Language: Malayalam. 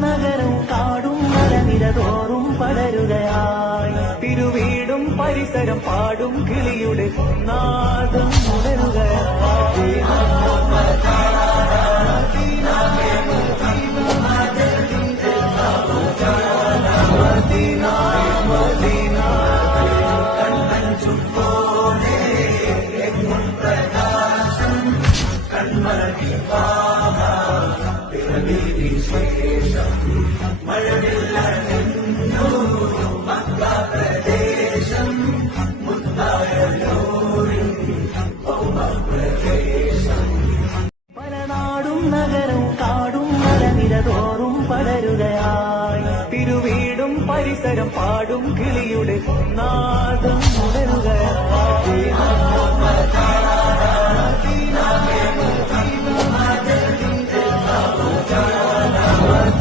നഗരം കാടും മലനിരതോറും പടരുകയായി. തിരുവീടും പരിസരം പാടും കിളിയുടെ നാദം ഉണരുകയായി. പലനാടും നഗരം കാടും മലനിരതോറും പടരുകയായി. തിരുവീടും പരിസരം പാടും കിളിയുടെ നാടും ഉണരുകയായി